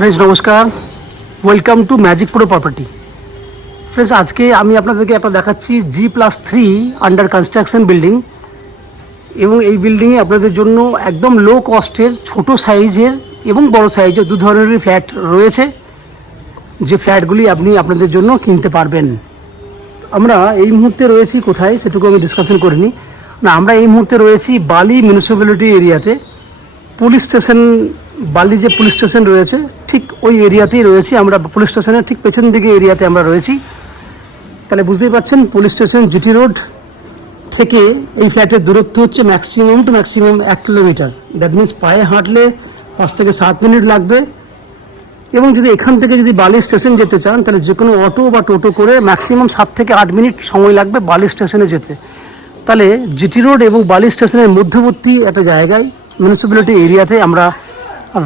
Friends नमस्कार, welcome to magic pro property. Friends आज के আমি আপনাদেরকে একটা দেখাচ্ছি G+3 আন্ডার কনস্ট্রাকশন বিল্ডিং এবং এই বিল্ডিংয়ে আপনাদের জন্য একদম লো কস্টের ছোট সাইজের এবং বড় সাইজের দু ধরনেরই ফ্ল্যাট রয়েছে, যে ফ্ল্যাটগুলি আপনি আপনাদের জন্য কিনতে পারবেন। আমরা এই মুহূর্তে রয়েছি কোথায় সেটুকু আমি ডিসকাশন করিনি না, আমরা এই মুহূর্তে রয়েছি বালি মিউনিসিপ্যালিটি এরিয়াতে। পুলিশ স্টেশন, বালি যে পুলিশ স্টেশন রয়েছে ঠিক ওই এরিয়াতেই রয়েছি আমরা, পুলিশ স্টেশনের ঠিক পেছন দিকে এরিয়াতে আমরা রয়েছি। তাহলে বুঝতেই পারছেন পুলিশ স্টেশন জিটি রোড থেকে এই ফ্ল্যাটের দূরত্ব হচ্ছে maximum to maximum 1 kilometre. That means পায়ে হাঁটলে 5 থেকে 7 মিনিট লাগবে, এবং যদি এখান থেকে যদি বালি স্টেশন যেতে চান তাহলে যে কোনো অটো বা টোটো করে ম্যাক্সিমাম 7 থেকে 8 মিনিট সময় লাগবে বালি স্টেশনে যেতে। তাহলে জিটি রোড এবং বালি স্টেশনের মধ্যবর্তী একটা জায়গায় মিউনিসিপ্যালিটি এরিয়াতে আমরা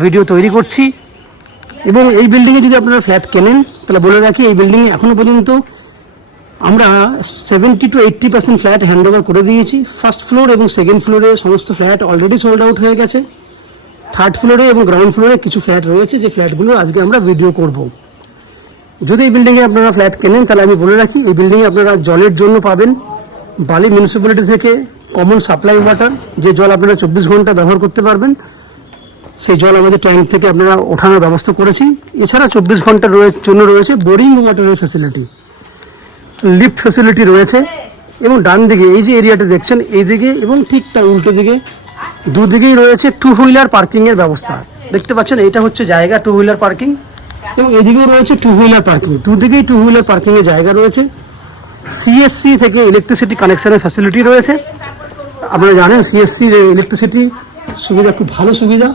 ভিডিও তৈরি করছি। এবং এই বিল্ডিংয়ে যদি আপনারা ফ্ল্যাট কেনেন তাহলে বলে রাখি, এই বিল্ডিংয়ে এখনও পর্যন্ত আমরা 70 to 80% ফ্ল্যাট হ্যান্ড ওভার করে দিয়েছি। ফার্স্ট ফ্লোর এবং সেকেন্ড ফ্লোরে সমস্ত ফ্ল্যাট অলরেডি সোল্ড আউট হয়ে গেছে। থার্ড ফ্লোরে এবং গ্রাউন্ড ফ্লোরে কিছু ফ্ল্যাট রয়েছে, যে ফ্ল্যাটগুলো আজকে আমরা ভিডিও করব। যদি এই বিল্ডিংয়ে আপনারা ফ্ল্যাট কেনেন তাহলে আমি বলে রাখি, এই বিল্ডিংয়ে আপনারা জলের জন্য পাবেন বালি মিউনিসিপ্যালিটি থেকে কমন সাপ্লাই ওয়াটার, যে জল আপনারা 24 ঘন্টা ব্যবহার করতে পারবেন। সেই জল আমাদের ট্যাঙ্ক থেকে আপনারা ওঠানোর ব্যবস্থা করেছি। এছাড়া 24 ঘন্টার জন্য রয়েছে বোরিং ওয়াটারের ফ্যাসিলিটি, লিফট ফ্যাসিলিটি রয়েছে। এবং ডান দিকে এই যে এরিয়াটা দেখছেন, এই দিকে এবং ঠিক তার উল্টো দিকে দুদিকেই রয়েছে 2 হুইলার পার্কিংয়ের ব্যবস্থা। দেখতে পাচ্ছেন এটা হচ্ছে জায়গা 2 হুইলার পার্কিং, এবং এদিকেও রয়েছে 2 হুইলার পার্কিং। দুদিকেই 2 হুইলার পার্কিংয়ের জায়গা রয়েছে। সিএসসি থেকে ইলেকট্রিসিটি কানেকশনের ফ্যাসিলিটি রয়েছে। আপনারা জানেন সিএসসির ইলেকট্রিসিটি সুবিধা খুব ভালো সুবিধা,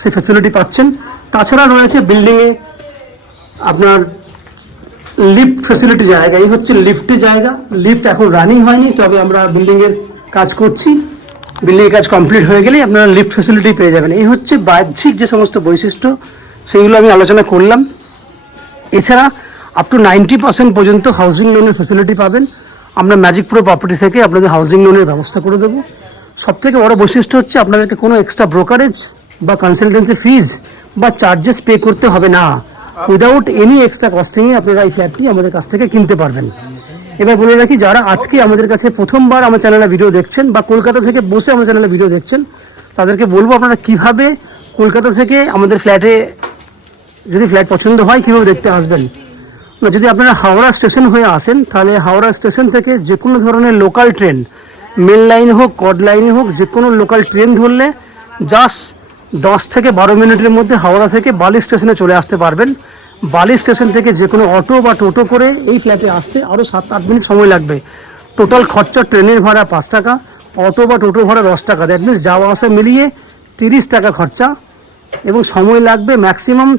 সেই ফ্যাসিলিটি পাচ্ছেন। তাছাড়া রয়েছে বিল্ডিংয়ে আপনার লিফট ফ্যাসিলিটি জায়গা, এই হচ্ছে লিফটের জায়গা। লিফট এখন রানিং হয়নি, তবে আমরা বিল্ডিংয়ের কাজ করছি। বিল্ডিংয়ের কাজ কমপ্লিট হয়ে গেলেই আপনারা লিফট ফ্যাসিলিটি পেয়ে যাবেন। এই হচ্ছে বাহ্যিক যে সমস্ত বৈশিষ্ট্য সেগুলো আমি আলোচনা করলাম। এছাড়া আপ টু 90% পর্যন্ত হাউজিং লোনের ফ্যাসিলিটি পাবেন। আমরা ম্যাজিক প্রো প্রপার্টি থেকে আপনাদের হাউজিং লোনের ব্যবস্থা করে দেবো। সবথেকে বড় বৈশিষ্ট্য হচ্ছে আপনাদেরকে কোনো এক্সট্রা ব্রোকারেজ বা কনসালটেন্সি ফিজ বা চার্জেস পে করতে হবে না। উইদাউট এনি এক্সট্রা কস্টিংয়ে আপনারা এই ফ্ল্যাটটি আমাদের কাছ থেকে কিনতে পারবেন। এবার বলে রাখি, যারা আজকে আমাদের কাছে প্রথমবার আমার চ্যানেলে ভিডিও দেখছেন বা কলকাতা থেকে বসে আমার চ্যানেলে ভিডিও দেখছেন, তাদেরকে বলবো আপনারা কিভাবে কলকাতা থেকে আমাদের ফ্ল্যাটে, যদি ফ্ল্যাট পছন্দ হয়, কীভাবে দেখতে আসবেন। যদি আপনারা হাওড়া স্টেশন হয়ে আসেন তাহলে হাওড়া স্টেশন থেকে যে কোনো ধরনের লোকাল ট্রেন, মেল লাইন হোক কড লাইনে হোক, যে কোনো লোকাল ট্রেন ধরলে জাস্ট 10 থেকে 12 মিনিটের মধ্যে হাওড়া থেকে বালি স্টেশনে চলে আসতে পারবেন। বালি স্টেশন থেকে যে কোনো অটো বা টোটো করে এই ফ্ল্যাটে আসতে আরও 7-8 মিনিট সময় লাগবে। টোটাল খরচা ট্রেনের ভাড়া 5 টাকা, অটো বা টোটো ভাড়া 10 টাকা। দ্যাট মিনস যাওয়া আসা মিলিয়ে 30 টাকা খরচা, এবং সময় লাগবে ম্যাক্সিমাম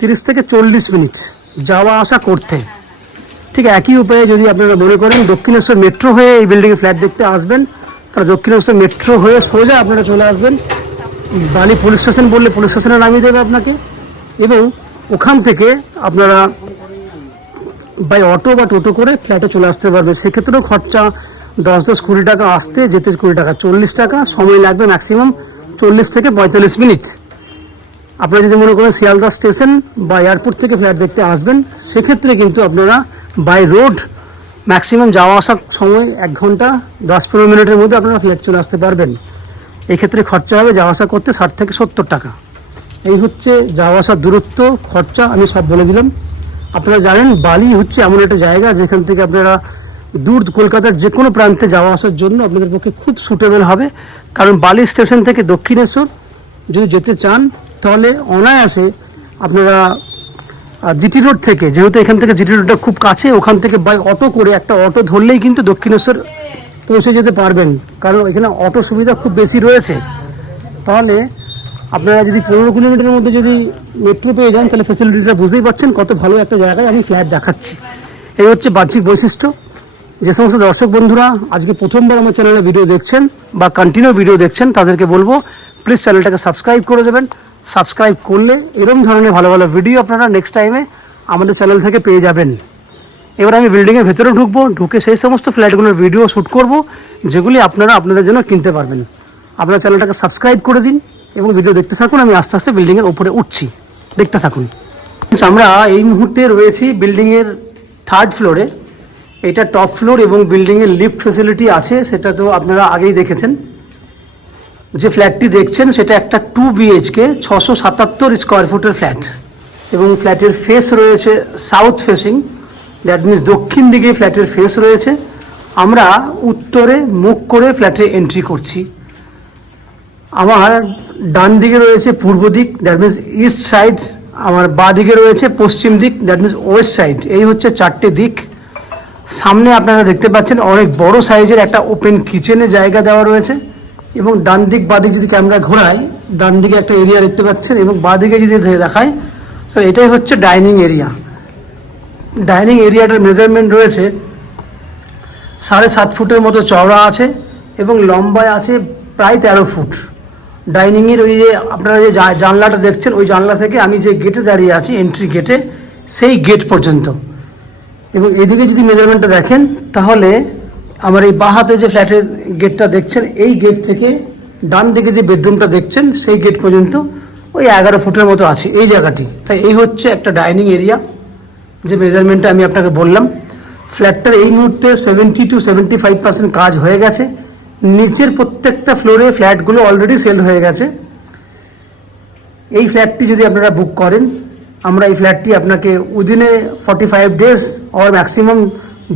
30 থেকে 40 মিনিট যাওয়া আসা করতে। ঠিক একই উপায়ে যদি আপনারা মনে করেন দক্ষিণেশ্বর মেট্রো হয়ে এই বিল্ডিংয়ে ফ্ল্যাট দেখতে আসবেন, তাহলে দক্ষিণেশ্বর মেট্রো হয়ে সোজা আপনারা চলে আসবেন। বালি পুলিশ স্টেশন বললে পুলিশ স্টেশনে নামিয়ে দেবে আপনাকে, এবং ওখান থেকে আপনারা বাই অটো বা টোটো করে ফ্ল্যাটে চলে আসতে পারবে। সেক্ষেত্রেও খরচা 10-20 টাকা, আসতে যেতে 20 টাকা, 40 টাকা। সময় লাগবে ম্যাক্সিমাম 40 থেকে 45 মিনিট। আপনারা যদি মনে করেন শিয়ালদা স্টেশন বা এয়ারপোর্ট থেকে ফ্ল্যাট দেখতে আসবেন, সেক্ষেত্রে কিন্তু আপনারা বাই রোড ম্যাক্সিমাম যাওয়া আসার সময় 1 ঘন্টা 10-15 মিনিটের মধ্যে আপনারা ফ্ল্যাট চলে আসতে পারবেন। এই ক্ষেত্রে খরচা হবে যাওয়া আসা করতে 60 থেকে 70 টাকা। এই হচ্ছে যাওয়া আসার দূরত্ব, খরচা আমি সব বলে দিলাম। আপনারা জানেন বালি হচ্ছে এমন একটা জায়গা যেখান থেকে আপনারা দূর কলকাতার যে কোনো প্রান্তে যাওয়া আসার জন্য আপনাদের পক্ষে খুব সুটেবল হবে। কারণ বালি স্টেশন থেকে দক্ষিণেশ্বর যদি যেতে চান তাহলে অনায়াসে আপনারা জিটি রোড থেকে, যেহেতু এখান থেকে জিটি রোডটা খুব কাছে, ওখান থেকে বাই অটো করে একটা অটো ধরলেই কিন্তু দক্ষিণেশ্বর পৌঁছে যেতে পারবেন। কারণ এখানে অটো সুবিধা খুব বেশি রয়েছে। তাহলে আপনারা যদি 15 কিলোমিটারের মধ্যে যদি মেট্রো পেয়ে যান তাহলে ফ্যাসিলিটিটা বুঝতেই পারছেন কত ভালো একটা জায়গায় আমি ফ্ল্যাট দেখাচ্ছি। এই হচ্ছে বাহ্যিক বৈশিষ্ট্য। যে সমস্ত দর্শক বন্ধুরা আজকে প্রথমবার আমার চ্যানেলে ভিডিও দেখছেন বা কন্টিনিউ ভিডিও দেখছেন, তাদেরকে বলবো প্লিজ চ্যানেলটাকে সাবস্ক্রাইব করে দেবেন। সাবস্ক্রাইব করলে এরকম ধরনের ভালো ভালো ভিডিও আপনারা নেক্সট টাইমে আমাদের চ্যানেল থেকে পেয়ে যাবেন। এবার আমি বিল্ডিংয়ের ভেতরে ঢুকবো, ঢুকে সেই সমস্ত ফ্ল্যাটগুলোর ভিডিও শ্যুট করব যেগুলি আপনারা আপনাদের জন্য কিনতে পারবেন। আপনারা চ্যানেলটাকে সাবস্ক্রাইব করে দিন এবং ভিডিও দেখতে থাকুন। আমি আস্তে আস্তে বিল্ডিংয়ের উপরে উঠছি, দেখতে থাকুন। আমরা এই মুহূর্তে রয়েছি বিল্ডিংয়ের 3rd ফ্লোরে। এটা টপ ফ্লোর এবং বিল্ডিংয়ের লিফট ফেসিলিটি আছে, সেটা তো আপনারা আগেই দেখেছেন। যে ফ্ল্যাটটি দেখছেন সেটা একটা 2 BHK 677 স্কোয়ার ফুটের ফ্ল্যাট এবং ফ্ল্যাটের ফেস রয়েছে সাউথ ফেসিং, দ্যাট মিনস দক্ষিণ দিকে ফ্ল্যাটের ফেস রয়েছে। আমরা উত্তরে মুখ করে ফ্ল্যাটে এন্ট্রি করছি। আমার ডান দিকে রয়েছে পূর্ব দিক, দ্যাট মিনস ইস্ট সাইড। আমার বাঁ দিকে রয়েছে পশ্চিম দিক, দ্যাট মিনস ওয়েস্ট সাইড। এই হচ্ছে 4টে দিক। সামনে আপনারা দেখতে পাচ্ছেন অনেক বড় সাইজের একটা ওপেন কিচেনের জায়গা দেওয়া রয়েছে এবং ডান দিক বাঁ দিক যদি ক্যামেরা ঘোরায়, ডান দিকে একটা এরিয়া দেখতে পাচ্ছেন এবং বাঁ দিকে যদি দেখায়, স্যার এটাই হচ্ছে ডাইনিং এরিয়া। ডাইনিং এরিয়াটার মেজারমেন্ট রয়েছে 7.5 ফুটের মতো চওড়া আছে এবং লম্বায় আছে প্রায় 13 ফুট। ডাইনিংয়ের ওই যে আপনারা যে জানলাটা দেখছেন, ওই জানলা থেকে আমি যে গেটে দাঁড়িয়ে আছি, এন্ট্রি গেটে, সেই গেট পর্যন্ত। এবং এদিকে যদি মেজারমেন্টটা দেখেন তাহলে আমার এই বাঁ হাতে যে ফ্ল্যাটের গেটটা দেখছেন, এই গেট থেকে ডান দিকে যে বেডরুমটা দেখছেন সেই গেট পর্যন্ত ওই 11 ফুটের মতো আছে এই জায়গাটি। তাই এই হচ্ছে একটা ডাইনিং এরিয়া, যে মেজারমেন্টটা আমি আপনাকে বললাম। ফ্ল্যাটটার এই মুহূর্তে 70 to 75% কাজ হয়ে গেছে। নিচের প্রত্যেকটা ফ্লোরে ফ্ল্যাটগুলো অলরেডি সেল হয়ে গেছে। এই ফ্ল্যাটটি যদি আপনারা বুক করেন, আমরা এই ফ্ল্যাটটি আপনাকে উইদিনে 45 ডেজ অর ম্যাক্সিমাম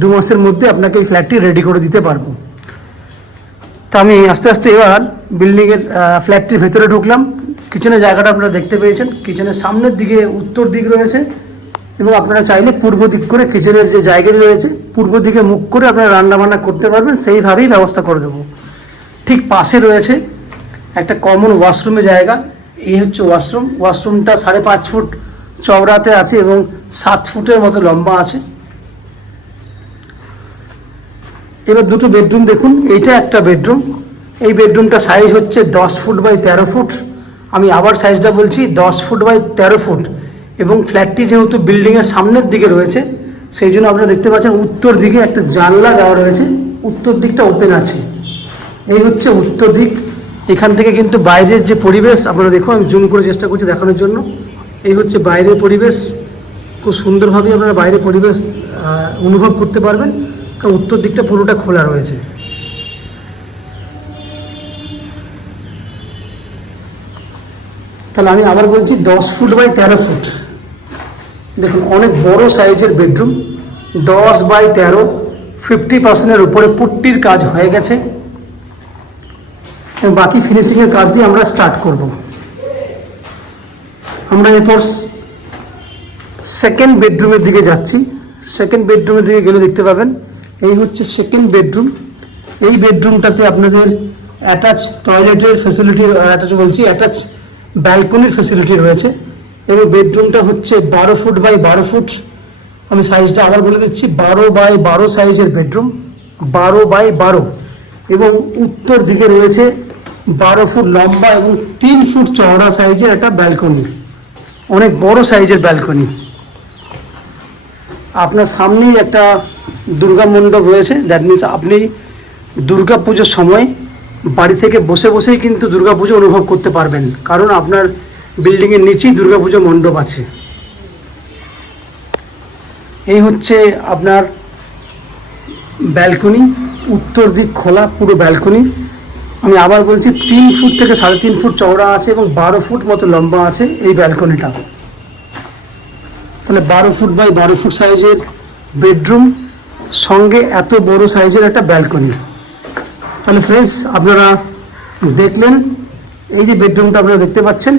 2 মাসের মধ্যে আপনাকে এই ফ্ল্যাটটি রেডি করে দিতে পারবো। তা আমি আস্তে আস্তে এবার বিল্ডিংয়ের ফ্ল্যাটটির ভেতরে ঢুকলাম। কিচেনের জায়গাটা আপনারা দেখতে পেয়েছেন। কিচেনের সামনের দিকে উত্তর দিক রয়েছে এবং আপনারা চাইলে পূর্ব দিক করে কিচেনের যে জায়গাটি রয়েছে পূর্ব দিকে মুখ করে আপনারা রান্নাবান্না করতে পারবেন, সেইভাবেই ব্যবস্থা করে দেবো। ঠিক পাশে রয়েছে একটা কমন ওয়াশরুমের জায়গা। এই হচ্ছে ওয়াশরুম। ওয়াশরুমটা 5.5 ফুট চওড়াতে আছে এবং 7 ফুটের মতো লম্বা আছে। এবার দুটো বেডরুম দেখুন। এইটা একটা বেডরুম। এই বেডরুমটা সাইজ হচ্ছে 10 ফুট বাই 13 ফুট। আমি আবার সাইজটা বলছি, 10 ফুট বাই 13 ফুট। এবং ফ্ল্যাটটি যেহেতু বিল্ডিংয়ের সামনের দিকে রয়েছে, সেই জন্য আপনারা দেখতে পাচ্ছেন উত্তর দিকে একটা জানলা দেওয়া রয়েছে। উত্তর দিকটা ওপেন আছে। এই হচ্ছে উত্তর দিক। এখান থেকে কিন্তু বাইরের যে পরিবেশ আপনারা দেখুন, আমি জুম করে চেষ্টা করছি দেখানোর জন্য। এই হচ্ছে বাইরের পরিবেশ। খুব সুন্দরভাবে আপনারা বাইরের পরিবেশ অনুভব করতে পারবেন, কারণ উত্তর দিকটা পুরোটা খোলা রয়েছে। তাহলে আমি আবার বলছি 10 ফুট বাই 13 ফুট। দেখুন অনেক বড় সাইজের বেডরুম। 10 বাই 13, 50%-এর উপরে পুট্টির কাজ হয়ে গেছে এবং বাকি ফিনিশিংয়ের কাজ দিয়ে আমরা স্টার্ট করব। আমরা এরপর সেকেন্ড বেডরুমের দিকে যাচ্ছি। সেকেন্ড বেডরুমের দিকে গেলে দেখতে পাবেন এই হচ্ছে সেকেন্ড বেডরুম। এই বেডরুমটাতে আপনাদের অ্যাটাচ টয়লেটের ফেসিলিটি, অ্যাটাচ ব্যালকনির ফেসিলিটি রয়েছে এবং বেডরুমটা হচ্ছে 12 ফুট বাই 12 ফুট। আমি সাইজটা আবার বলে দিচ্ছি, 12 বাই 12 সাইজের বেডরুম, 12 বাই 12। এবং উত্তর দিকে রয়েছে 12 ফুট লম্বা এবং 3 ফুট চওড়া সাইজের একটা ব্যালকনি, অনেক বড় সাইজের ব্যালকনি। আপনার সামনেই একটা দুর্গা মণ্ডপ রয়েছে। দ্যাট মিনস আপনি দুর্গা পুজোর সময় বাড়ি থেকে বসে বসেই কিন্তু দুর্গা পুজো অনুভব করতে পারবেন, কারণ আপনার বিল্ডিংয়ের নিচেই দুর্গা পুজো মণ্ডপ আছে। এই হচ্ছে আপনার ব্যালকনি, উত্তর দিক খোলা পুরো ব্যালকনি। আমি আবার বলছি 3 ফুট থেকে 3.5 ফুট চওড়া আছে এবং 12 ফুট মতো লম্বা আছে এই ব্যালকনিটা। তাহলে 12 ফুট বাই 12 ফুট সাইজের বেডরুম সঙ্গে এত বড় সাইজের একটা ব্যালকনি। তাহলে ফ্রেন্ডস আপনারা দেখলেন এই যে বেডরুমটা আপনারা দেখতে পাচ্ছেন,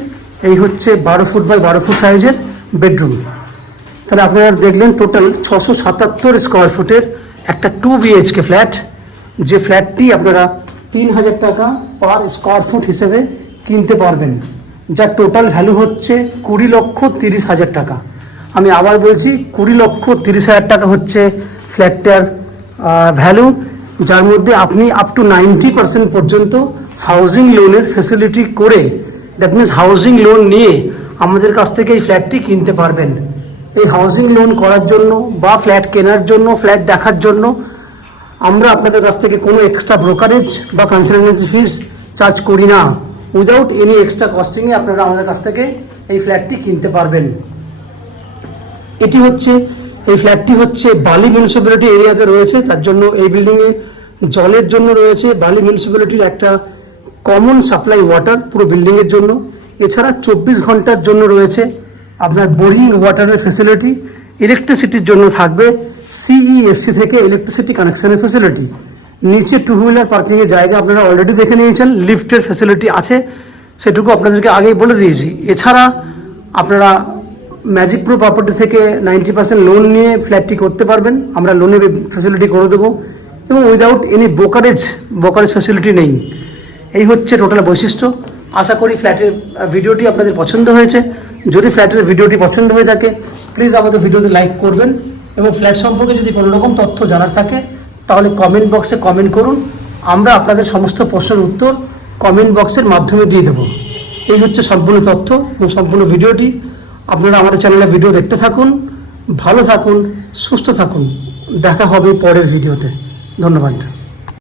এই হচ্ছে 12 ফুট বাই 12 ফুট সাইজের বেডরুম। তাহলে আপনারা দেখলেন টোটাল 677 স্কোয়ার ফুটের একটা 2 BHK ফ্ল্যাট, যে ফ্ল্যাটটি আপনারা 3000 টাকা পার স্কোয়ার ফুট হিসেবে কিনতে পারবেন, যার টোটাল ভ্যালু হচ্ছে 20,30,000 টাকা। আমি আবার বলছি 20,30,000 টাকা হচ্ছে ফ্ল্যাটটার ভ্যালু, যার মধ্যে আপনি আপ টু 90% পর্যন্ত হাউজিং লোনের ফেসিলিটি করে, দ্যাট মিনস হাউজিং লোন নিয়ে আমাদের কাছ থেকে এই ফ্ল্যাটটি কিনতে পারবেন। এই হাউজিং লোন করার জন্য বা ফ্ল্যাট কেনার জন্য, ফ্ল্যাট দেখার জন্য আমরা আপনাদের কাছ থেকে কোনো এক্সট্রা ব্রোকারেজ বা কনসালটেন্সি ফিস চার্জ করি না। উইদাউট এনি এক্সট্রা কস্টিংয়ে আপনারা আমাদের কাছ থেকে এই ফ্ল্যাটটি কিনতে পারবেন। এটি হচ্ছে, এই ফ্ল্যাটটি হচ্ছে বালি মিউনিসিপ্যালিটি এরিয়াতে রয়েছে, তার জন্য এই বিল্ডিংয়ে জলের জন্য রয়েছে বালি মিউনিসিপ্যালিটির একটা কমন সাপ্লাই ওয়াটার পুরো বিল্ডিংয়ের জন্য। এছাড়া 24 ঘন্টার জন্য রয়েছে আপনার বোরিং ওয়াটারের ফেসিলিটি। ইলেকট্রিসিটির জন্য থাকবে সিইএসসি থেকে ইলেকট্রিসিটি কানেকশনের ফেসিলিটি। নিচে 2 হুইলার পার্কিংয়ের জায়গা আপনারা অলরেডি দেখে নিয়েছেন, লিফটের ফেসিলিটি আছে, সেটুকু আপনাদেরকে আগেই বলে দিয়েছি। এছাড়া আপনারা ম্যাজিক প্রো প্রপার্টি থেকে 90% লোন নিয়ে ফ্ল্যাটটি করতে পারবেন, আমরা লোনের ফেসিলিটি করে দেবো, এবং উইদাউট এনি ব্রোকারেজ ফেসিলিটি নেই। এই হচ্ছে টোটাল বৈশিষ্ট্য। আশা করি ফ্ল্যাটের ভিডিওটি আপনাদের পছন্দ হয়েছে। যদি ফ্ল্যাটের ভিডিওটি পছন্দ হয়ে থাকে প্লিজ আমাদের ভিডিওতে লাইক করবেন, এবং ফ্ল্যাট সম্পর্কে যদি কোনো রকম তথ্য জানার থাকে তাহলে কমেন্ট বক্সে কমেন্ট করুন, আমরা আপনাদের সমস্ত প্রশ্নের উত্তর কমেন্ট বক্সের মাধ্যমে দিয়ে দেবো। এই হচ্ছে সম্পূর্ণ তথ্য এবং সম্পূর্ণ ভিডিওটি। আপনারা আমাদের চ্যানেলে ভিডিও দেখতে থাকুন, ভালো থাকুন, সুস্থ থাকুন। দেখা হবে পরের ভিডিওতে। ধন্যবাদ।